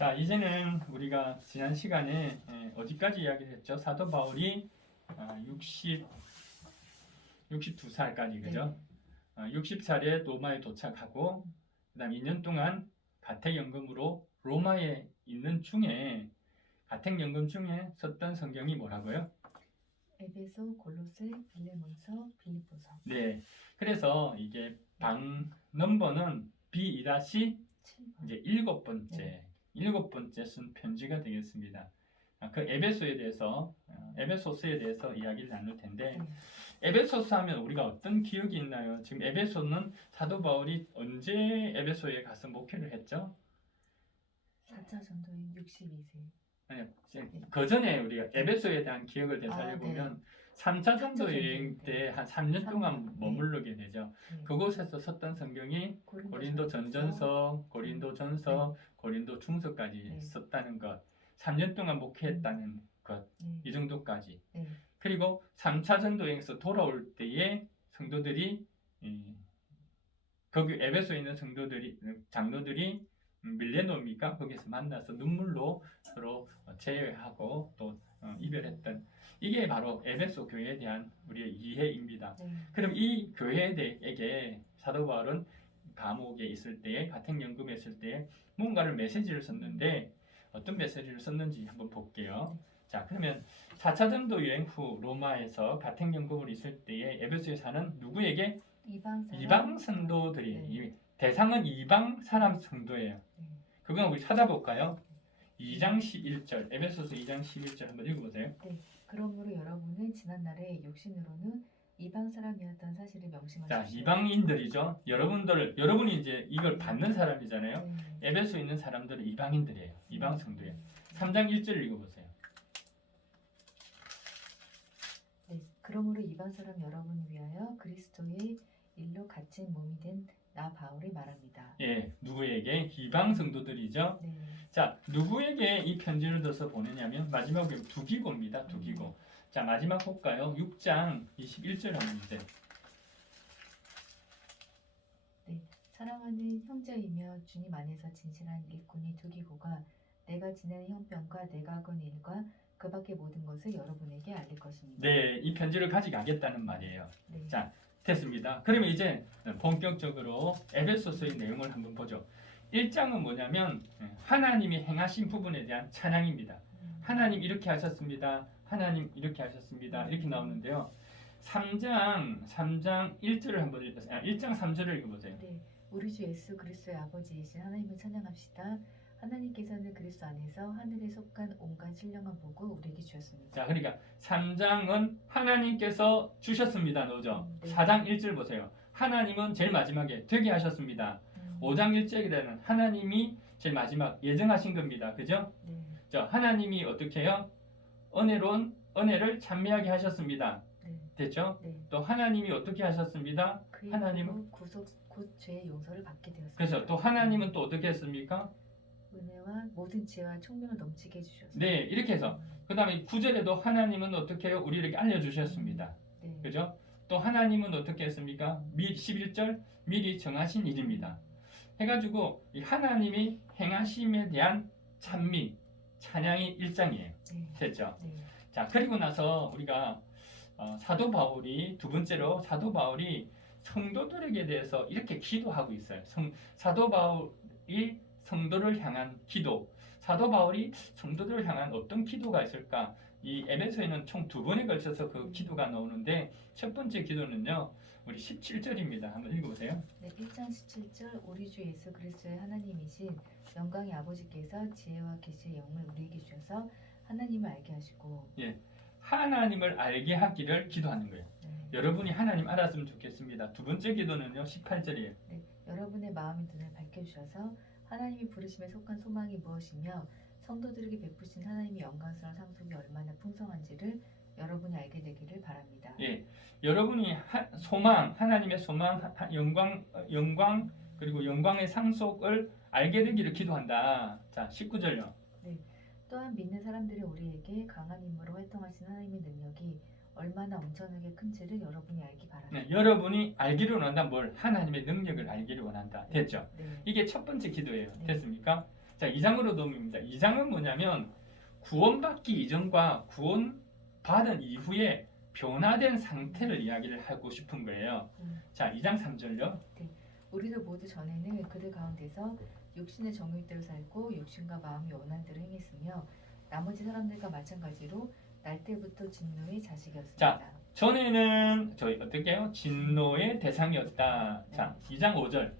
자, 이제는 우리가 지난 시간에 어디까지 이야기를 했죠? 사도 바울이 62살까지, 그죠? 60살에 로마에 도착하고, 그 다음 2년 동안 가택연금으로 로마에 있는 중에, 가택연금 중에 썼던 성경이 뭐라고요? 에베소, 골로새, 빌레몬서, 빌립보서. 네. 그래서 이게 방 넘버는 B2- 7번. 이제 일곱 번째 쓴 편지가 되겠습니다. 그 에베소서에 대해서 이야기를 나눌 텐데, 에베소서 하면 우리가 어떤 기억이 있나요? 지금 에베소는 사도 바울이 언제 에베소에 가서 목회를 했죠? 4차 전도인 62세. 아니요, 그 전에 우리가 에베소에 대한 기억을 되살려보면 3차 전도 여행 때 한 3년 동안 머무르게 되죠. 그곳에서 썼던 성경이 고린도 전전서, 고린도 전서, 고린도 중서까지 썼다는 것, 3년 동안 목회했다는 것, 이 정도까지. 그리고 3차 전도 여행에서 돌아올 때에 성도들이 거기 에베소에 있는 장로들이 밀레노입니까? 거기서 만나서 눈물로 서로 제외하고 또 이별했던, 이게 바로 에베소 교회에 대한 우리의 이해입니다. 그럼 이 교회에게 사도 바울은 감옥에 있을 때에, 가택연금에 있을 때에 뭔가를 메시지를 썼는데, 어떤 메시지를 썼는지 한번 볼게요. 자, 그러면 4차 전도 여행 후 로마에서 가택연금으로 있을 때에 에베소에 사는 누구에게? 이방 성도들이. 대상은 이방 사람 성도예요. 그건 우리 찾아볼까요? 2장 11절, 에베소서 2장 11절 한번 읽어보세요. 그러므로 여러분은 지난날에 육신으로는 이방 사람이었던 사실을 명심하십시오. 자, 이방인들이죠. 여러분이 이제 이걸 받는 사람이잖아요. 에베소에 있는 사람들은 이방인들이에요. 이방 성도예요. 3장 1절 읽어보세요. 그러므로 이방 사람 여러분을 위하여 그리스도의 일로 갇힌 몸이 된 나 바울이 말합니다. 예, 누구에게? 이방 성도들이죠. 자, 누구에게 이 편지를 써서 보내냐면 마지막에 두기고입니다. 두기고. 자, 마지막 볼까요? 6장 21절 한번 주세요. 사랑하는 형제이며 주님 안에서 진실한 일꾼이 두기고가 내가 지낸 형편과 내가 하건 일과 그 밖의 모든 것을 여러분에게 알릴 것입니다. 네, 이 편지를 가져가겠다는 말이에요. 자, 됐습니다. 그러면 이제 본격적으로 에베소서의 내용을 한번 보죠. 1장은 뭐냐면 하나님이 행하신 부분에 대한 찬양입니다. 하나님 이렇게 하셨습니다. 하나님 이렇게 하셨습니다. 이렇게 나오는데요. 3장 1절을 한번 읽으세요. 1장 3절을 읽어보세요. 우리 주 예수 그리스도의 아버지이신 하나님을 찬양합시다. 하나님께서는 그리스도 안에서 하늘에 속한 온갖 신령한 복을 우리에게 주셨습니다. 자, 그러니까 3장은 하나님께서 주셨습니다. 노죠. 4장 1절 보세요. 하나님은 제일 마지막에 되게 하셨습니다. 5장 1절에는 하나님이 제일 마지막 예정하신 겁니다. 그죠? 자, 하나님이 어떻게 해요? 은혜를 찬미하게 하셨습니다. 됐죠? 또 하나님이 어떻게 하셨습니다? 하나님은 구속 곧 죄의 용서를 받게 되었습니다. 그래서 또 하나님은 또 어떻게 했습니까? 은혜와 모든 지혜와 총명을 넘치게 해주셨습니다. 네, 이렇게 해서 그 다음에 9절에도 하나님은 어떻게 해요? 우리에게 알려주셨습니다. 그죠? 또 하나님은 어떻게 했습니까? 11절 미리 정하신 일입니다. 해가지고 이 하나님이 행하심에 대한 찬양이 1장이에요. 됐죠? 자, 그리고 나서 우리가 사도 바울이 두 번째로 사도 바울이 성도들에게 대해서 이렇게 기도하고 있어요. 사도 바울이 성도를 향한 기도. 사도 바울이 성도들을 향한 어떤 기도가 있을까? 이 에베소에는 총 2번에 걸쳐서 그 기도가 나오는데 첫 번째 기도는요. 우리 17절입니다. 한번 읽어보세요. 1장 17절 우리 주 예수 그리스도의 하나님이신 영광의 아버지께서 지혜와 계시의 영을 우리에게 주셔서 하나님을 알게 하시고 하나님을 알게 하기를 기도하는 거예요. 여러분이 하나님 알았으면 좋겠습니다. 두 번째 기도는요. 18절이에요. 여러분의 마음의 눈을 밝혀주셔서 하나님이 부르심에 속한 소망이 무엇이며 성도들에게 베푸신 하나님의 영광스러운 상속이 얼마나 풍성한지를 여러분이 알게 되기를 바랍니다. 여러분이 하나님의 소망, 영광 그리고 영광의 상속을 알게 되기를 기도한다. 자, 19절요. 또한 믿는 사람들이 우리에게 강한 힘으로 활동하신 하나님의 능력이 얼마나 엄청나게 큰지를 여러분이 알기 바랍니다. 여러분이 알기를 원한다. 뭘? 하나님의 능력을 알기를 원한다. 됐죠? 이게 첫 번째 기도예요. 됐습니까? 자, 2장으로 넘깁니다. 2장은 뭐냐면 구원받기 이전과 구원받은 이후에 변화된 상태를 이야기를 하고 싶은 거예요. 자, 2장 3절요. 우리도 모두 전에는 그들 가운데서 육신의 정욕대로 살고 육신과 마음이 원한 대로 행했으며 나머지 사람들과 마찬가지로 날 때부터 진노의 자식이었습니다. 자, 전에는 저희 어떻게 해요? 진노의 대상이었다. 자, 2장 5절.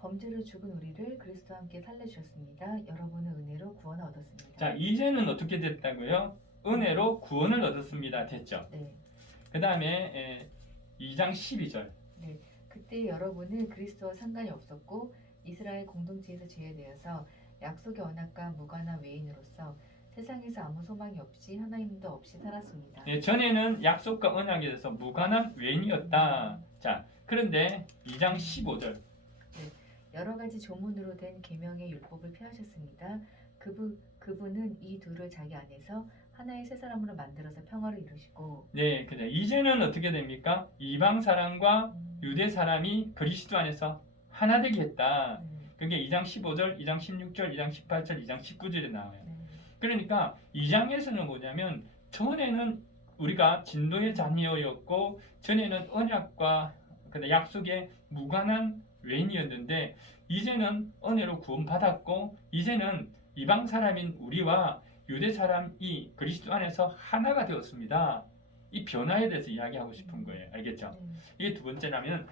범죄로 죽은 우리를 그리스도와 함께 살려주셨습니다. 여러분은 은혜로 구원을 얻었습니다. 자, 이제는 어떻게 됐다고요? 은혜로 구원을 얻었습니다. 됐죠? 네. 그 다음에 2장 12절. 그때 여러분은 그리스도와 상관이 없었고 이스라엘 공동체에서 제외되어서 약속의 언약과 무관한 외인으로서 세상에서 아무 소망이 없이 하나님도 없이 살았습니다. 예, 전에는 약속과 언약에 대해서 무관한 외인이었다. 자, 그런데 2장 15절. 여러 가지 조문으로 된 계명의 율법을 폐하셨습니다. 그분은 이 둘을 자기 안에서 하나의 새 사람으로 만들어서 평화를 이루시고. 네, 그죠. 이제는 어떻게 됩니까? 이방 사람과 유대 사람이 그리스도 안에서 하나 되게 했다. 그게 2장 15절, 2장 16절, 2장 18절, 2장 19절에 나와요. 그러니까 2장에서는 뭐냐면 전에는 우리가 진노의 자녀였고 전에는 언약과 약속에 무관한 외인이었는데 이제는 은혜로 구원받았고 이제는 이방 사람인 우리와 유대 사람이 그리스도 안에서 하나가 되었습니다. 이 변화에 대해서 이야기하고 싶은 거예요. 알겠죠? 이게 두 번째라면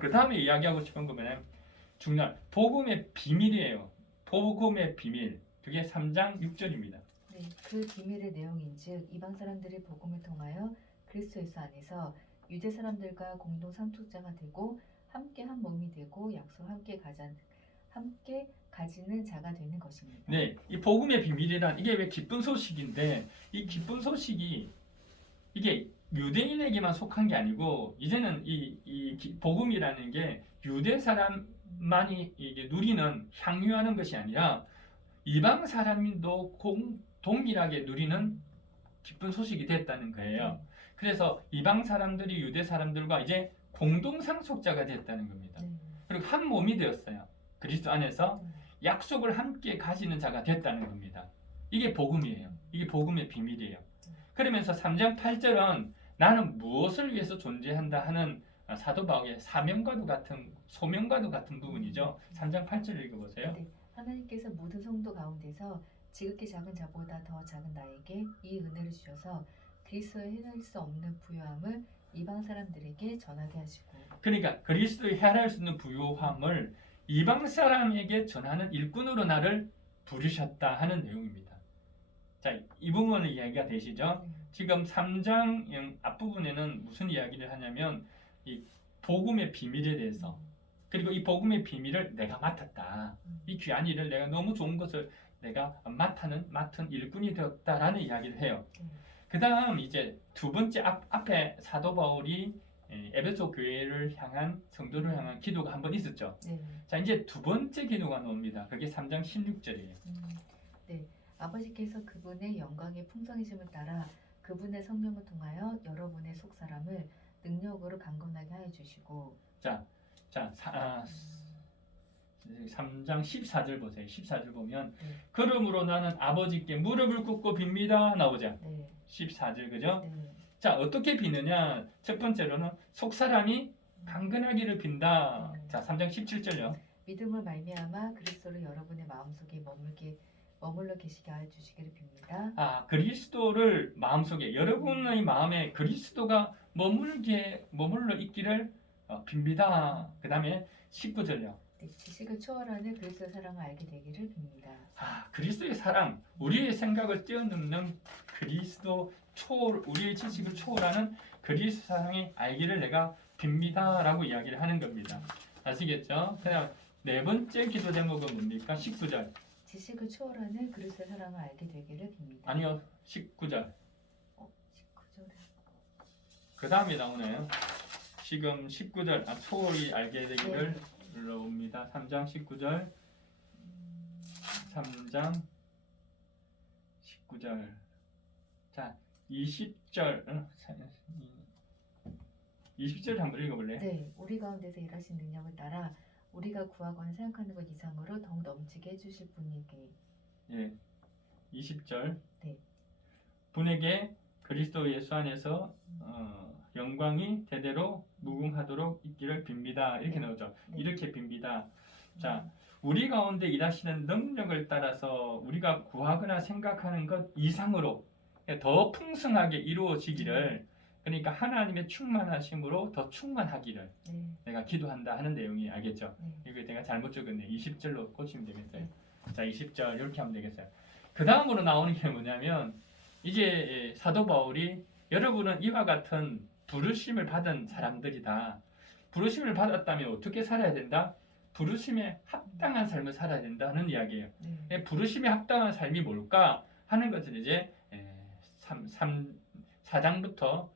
그 다음에 이야기하고 싶은 거는 중요한 복음의 비밀이에요. 복음의 비밀. 그게 3장 6절입니다. 네, 그 비밀의 내용인즉 이방 사람들이 복음을 통하여 그리스도 예수 안에서 유대 사람들과 공동 상속자가 되고 함께 한 몸이 되고 약속 함께 가지는 자가 되는 것입니다. 네, 이 복음의 비밀이란 이게 왜 기쁜 소식인데 이 기쁜 소식이 이게 유대인에게만 속한 게 아니고 이제는 이 복음이라는 게 유대 사람만이 이게 누리는 향유하는 것이 아니라 이방 사람도 동일하게 누리는 기쁜 소식이 됐다는 거예요. 그래서 이방 사람들이 유대 사람들과 이제 공동 상속자가 됐다는 겁니다. 그리고 한 몸이 되었어요. 그리스도 안에서 약속을 함께 가지는 자가 됐다는 겁니다. 이게 복음이에요. 이게 복음의 비밀이에요. 그러면서 3장 8절은 나는 무엇을 위해서 존재한다 하는 사도 바울의 사명과도 같은 소명과도 같은 부분이죠. 3장 8절 읽어보세요. 네, 하나님께서 모든 성도 가운데서 지극히 작은 자보다 더 작은 나에게 이 은혜를 주셔서 그리스도의 헤아릴 수 없는 부요함을 이방 사람들에게 전하게 하시고. 그러니까 그리스도의 헤아릴 수 있는 부요함을 이방 사람에게 전하는 일꾼으로 나를 부르셨다 하는 내용입니다. 자, 이 부분은 이야기가 되시죠? 지금 3장 앞부분에는 무슨 이야기를 하냐면 이 복음의 비밀에 대해서 그리고 이 복음의 비밀을 내가 맡았다. 이 귀한 일을 내가 너무 좋은 것을 내가 맡은 일꾼이 되었다라는 이야기를 해요. 그 다음 이제 두 번째 앞에 사도 바울이 에베소 교회를 향한 성도를 향한 기도가 한 번 있었죠. 자, 이제 두 번째 기도가 나옵니다. 그게 3장 16절이에요. 네, 아버지께서 그분의 영광의 풍성이심을 따라 그분의 성령을 통하여 여러분의 속 사람을 능력으로 강건하게 하여 주시고. 자, 3장 14절 보세요. 14절 보면 그러므로 나는 아버지께 무릎을 꿇고 빕니다 나오죠. 14절 그죠? 자, 어떻게 비느냐? 첫 번째로는 속 사람이 강건하기를 빈다. 자, 3장 17절요. 믿음을 말미암아 그리스도를 여러분의 마음속에 머물러 계시게 하여 주시기를 빕니다. 아, 그리스도를 마음속에 여러분의 마음에 그리스도가 머물러 있기를 빕니다. 그 다음에 19절요. 네, 지식을 초월하는 그리스도의 사랑을 알게 되기를 빕니다. 아, 그리스도의 사랑, 우리의 생각을 뛰어넘는 그리스도 우리의 지식을 초월하는 그리스도 사랑의 알기를 내가 빕니다라고 이야기를 하는 겁니다. 아시겠죠? 그다음 네 번째 기도 제목은 뭡니까? 19절. 지식을 초월하는 그리스도의 사랑을 알게 되기를 빕니다. 아니요, 19절. 19절에. 그 다음에 나오네요. 지금 19절 초월이 알게 되기를 올라옵니다. 3장 19절. 3장 19절. 자, 20절. 20절 한번 읽어볼래요? 네, 우리 가운데서 일하신 능력을 따라 우리가 구하거나 생각하는 것 이상으로 더욱 넘치게 해주실 분에게. 예, 20절. 네. 분에게 그리스도 예수 안에서 영광이 대대로 무궁하도록 있기를 빕니다. 이렇게 네. 나오죠. 네. 이렇게 빕니다. 자, 우리 가운데 일하시는 능력을 따라서 우리가 구하거나 생각하는 것 이상으로 더 풍성하게 이루어지기를, 그러니까 하나님의 충만하심으로 더 충만하기를 네. 내가 기도한다 하는 내용이, 알겠죠? 네. 이거 내가 잘못 적었네. 20절로 꽂히면 되겠어요. 네. 자, 20절 이렇게 하면 되겠어요. 그 다음으로 나오는 게 뭐냐면, 이제 사도 바울이 여러분은 이와 같은 부르심을 받은 사람들이다. 부르심을 받았다면 어떻게 살아야 된다? 부르심에 합당한 삶을 살아야 된다는 이야기예요. 네. 부르심에 합당한 삶이 뭘까 하는 것을 이제 4장부터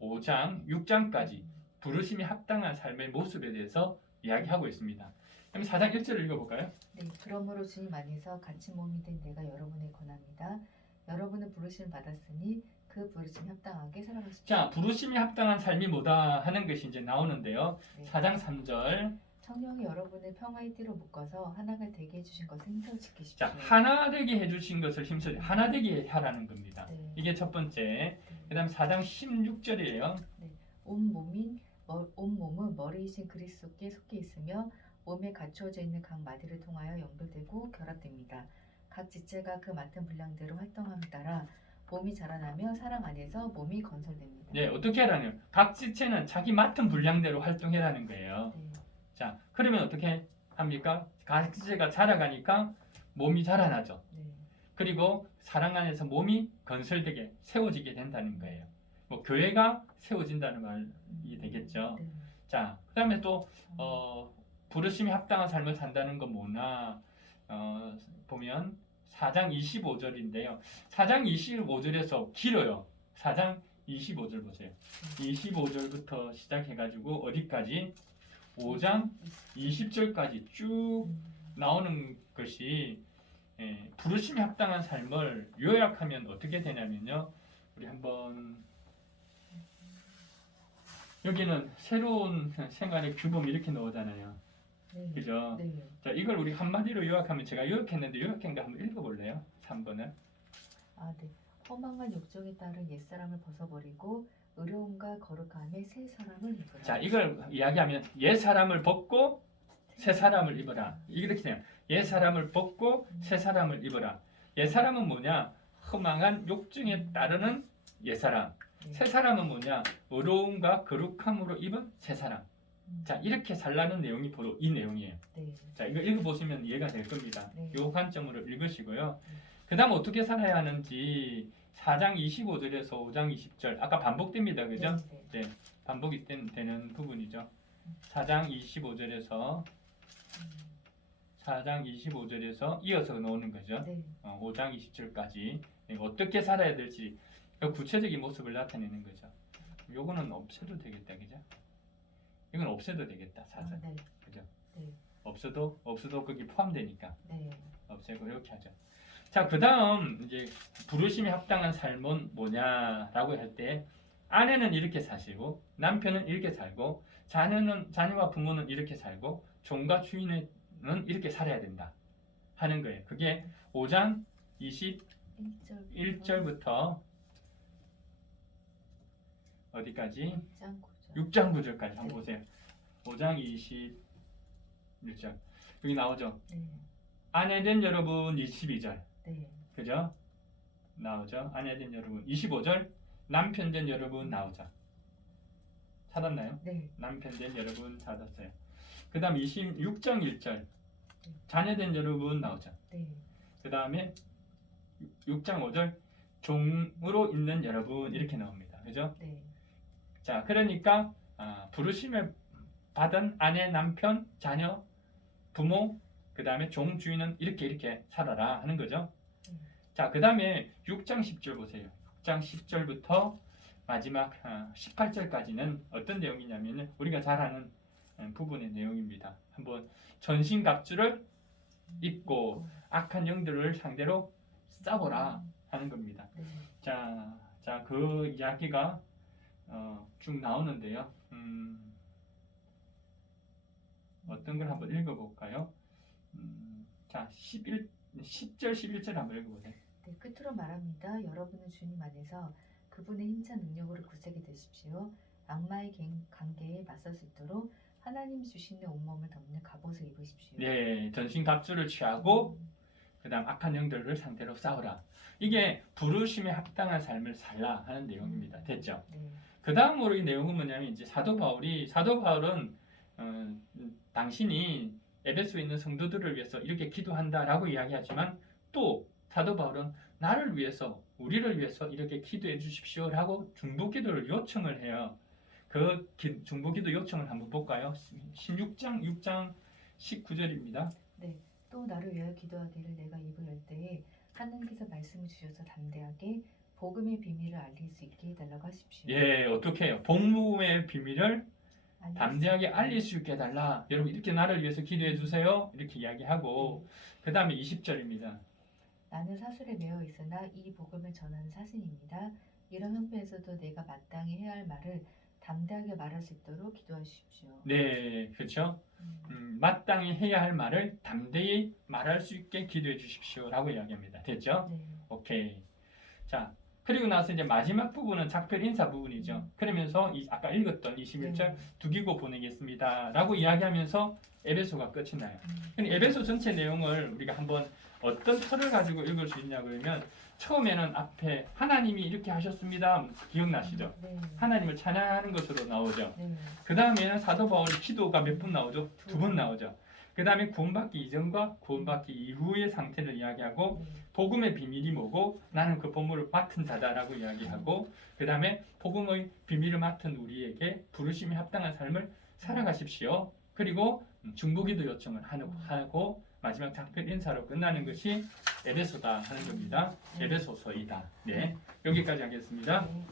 5장, 6장까지 부르심에 합당한 삶의 모습에 대해서 이야기하고 있습니다. 그럼 4장 1절을 읽어볼까요? 네. 그러므로 주님 안에서 같이 몸이 된 내가 여러분에 권합니다. 여러분은 부르심을 받았으니 그 부르심에 합당하게 살아가십시오. 자, 부르심에 합당한 삶이 뭐다 하는 것이 이제 나오는데요. 네. 4장 3절. 성령이 여러분을 평화의 띠로 묶어서 하나가 되게 해주신 것을 힘써 지키십시오. 자, 하나 되게 해주신 것을 힘써 하나 되게 하라는 겁니다. 네. 이게 첫 번째. 그 다음 4장 16절이에요. 온 몸은 머리이신 그리스도께 속해 있으며 몸에 갖추어져 있는 각 마디를 통하여 연결되고 결합됩니다. 각 지체가 그 맡은 분량대로 활동함에 따라 몸이 자라나며 사랑 안에서 몸이 건설됩니다. 네, 어떻게 하라는 거예요? 각 지체는 자기 맡은 분량대로 활동해라는 거예요. 네. 자, 그러면 어떻게 합니까? 각 지체가 자라가니까 몸이 자라나죠. 네. 그리고 사랑 안에서 몸이 건설되게 세워지게 된다는 거예요. 뭐 교회가 세워진다는 말이 되겠죠. 네. 자, 그다음에 또 부르심이 합당한 삶을 산다는 건 뭐나 보면 4장 25절인데요. 4장 25절에서 길어요. 4장 25절 보세요. 25절부터 시작해가지고 어디까지? 5장 20절까지 쭉 나오는 것이 부르심에 합당한 삶을 요약하면 어떻게 되냐면요. 우리 한번 여기는 새로운 생활의 규범 이렇게 나오잖아요. 네. 그죠? 네. 자, 이걸 우리 한마디로 요약하면, 제가 요약했는데 요약한 거 한번 읽어볼래요? 3번을. 아, 네. 허망한 욕정에 따른 옛사람을 벗어버리고 의로움과 거룩함의 새 사람을 입으라. 자, 이걸 이야기하면 옛 사람을 벗고 새 사람을 입어라. 이렇게 돼요. 옛 사람을 벗고 새 사람을 입어라. 옛 사람은 뭐냐? 허망한 욕정에 따르는 옛 사람. 네. 새 사람은 뭐냐? 의로움과 거룩함으로 입은 새 사람. 자, 이렇게 살라는 내용이 바로 이 내용이에요. 네. 자, 이거 읽어보시면 이해가 될 겁니다. 네. 요 관점으로 읽으시고요. 그 다음 어떻게 살아야 하는지 4장 25절에서 5장 20절, 아까 반복됩니다. 그죠? 네. 네, 반복이 되는 부분이죠. 4장 25절에서 4장 25절에서 이어서 나오는 거죠. 네. 5장 20절까지 어떻게 살아야 될지 그 구체적인 모습을 나타내는 거죠. 요거는 없애도 되겠다. 그죠? 이건 없애도 되겠다. 사전. 아, 네. 그죠? 네. 없어도 거기 포함되니까 네. 없애고 이렇게 하죠. 자, 그 다음 이제 부르심에 합당한 삶은 뭐냐라고 할 때, 아내는 이렇게 사시고 남편은 이렇게 살고 자녀와 부모는 이렇게 살고 종과 주인은 이렇게 살아야 된다 하는 거예요. 그게 5장 21절부터 어디까지? 6장 9절까지 한번 보세요. 5장 21절 여기 나오죠. 네. 아내된 여러분 22절. 네. 그죠? 나오죠. 아내된 여러분 25절. 남편된 여러분 나오죠. 찾았나요? 네. 남편된 여러분 찾았어요. 그 다음 26장 1절. 자녀된 여러분 나오죠. 네. 그 다음에 6장 5절. 종으로 있는 여러분 이렇게 나옵니다. 그죠? 네. 자, 그러니까 부르심을 받은 아내, 남편, 자녀, 부모, 그 다음에 종, 주인은 이렇게 살아라 하는 거죠. 자, 그 다음에 6장 10절 보세요. 6장 10절부터 마지막 18절까지는 어떤 내용이냐면 우리가 잘 아는 부분의 내용입니다. 한번 전신갑주를 입고 악한 영들을 상대로 싸워라 하는 겁니다. 네. 자, 그 이야기가 쭉 나오는데요. 어떤 걸 한번 읽어볼까요? 자, 10절, 11절 한번 읽어보세요. 네, 끝으로 말합니다. 여러분은 주님 안에서 그분의 힘찬 능력으로 굳세게 되십시오. 악마의 관계에 맞설 수 있도록 하나님 주시는 온몸을 덮는 갑옷을 입으십시오. 네, 전신 갑주를 취하고 그 다음 악한 영들을 상대로 싸우라. 이게 부르심에 합당한 삶을 살라 하는 내용입니다. 됐죠? 네. 그 다음으로 이 내용은 뭐냐면 이제 사도 바울은 당신이 에베소에 있는 성도들을 위해서 이렇게 기도한다라고 이야기하지만 또 사도 바울은 나를 위해서 우리를 위해서 이렇게 기도해 주십시오라고 중보기도를 요청을 해요. 그 중보기도 요청을 한번 볼까요? 16장 6장 19절입니다. 네. 또 나를 위하여 기도하기를 내가 입을 열 때에 하나님께서 말씀을 주셔서 담대하게 복음의 비밀을 알릴 수 있게 해달라고 하십시오. 예, 어떻게 해요? 복음의 비밀을 알릴 담대하게 수 알릴 수 있게 해달라. 여러분 이렇게 나를 위해서 기도해 주세요. 이렇게 이야기하고 그 다음에 20절입니다. 나는 사술에 매여 있으나 이 복음을 전하는 사신입니다. 이런 형편에서도 내가 마땅히 해야 할 말을 담대하게 말할 수 있도록 기도하십시오. 네, 그렇죠. 마땅히 해야 할 말을 담대히 말할 수 있게 기도해 주십시오라고 이야기합니다. 됐죠? 네. 오케이. 자, 그리고 나서 이제 마지막 부분은 작별 인사 부분이죠. 그러면서 아까 읽었던 21절 두기고 보내겠습니다라고 이야기하면서 에베소가 끝이 나요. 근데 에베소 전체 내용을 우리가 한번 어떤 틀을 가지고 읽을 수 있냐 그러면 처음에는 앞에 하나님이 이렇게 하셨습니다. 기억나시죠? 네. 하나님을 찬양하는 것으로 나오죠. 네. 그 다음에는 사도 바울의 기도가 몇 번 나오죠? 2번 나오죠. 그 다음에 구원받기 이전과 구원받기 이후의 상태를 이야기하고 복음의 비밀이 뭐고 나는 그 본물을 맡은 자다라고 이야기하고 그 다음에 복음의 비밀을 맡은 우리에게 부르심에 합당한 삶을 살아가십시오. 그리고 중보기도 요청을 하고 마지막 작별 인사로 끝나는 것이 에베소다 하는 겁니다. 에베소서이다. 네, 여기까지 하겠습니다. 네.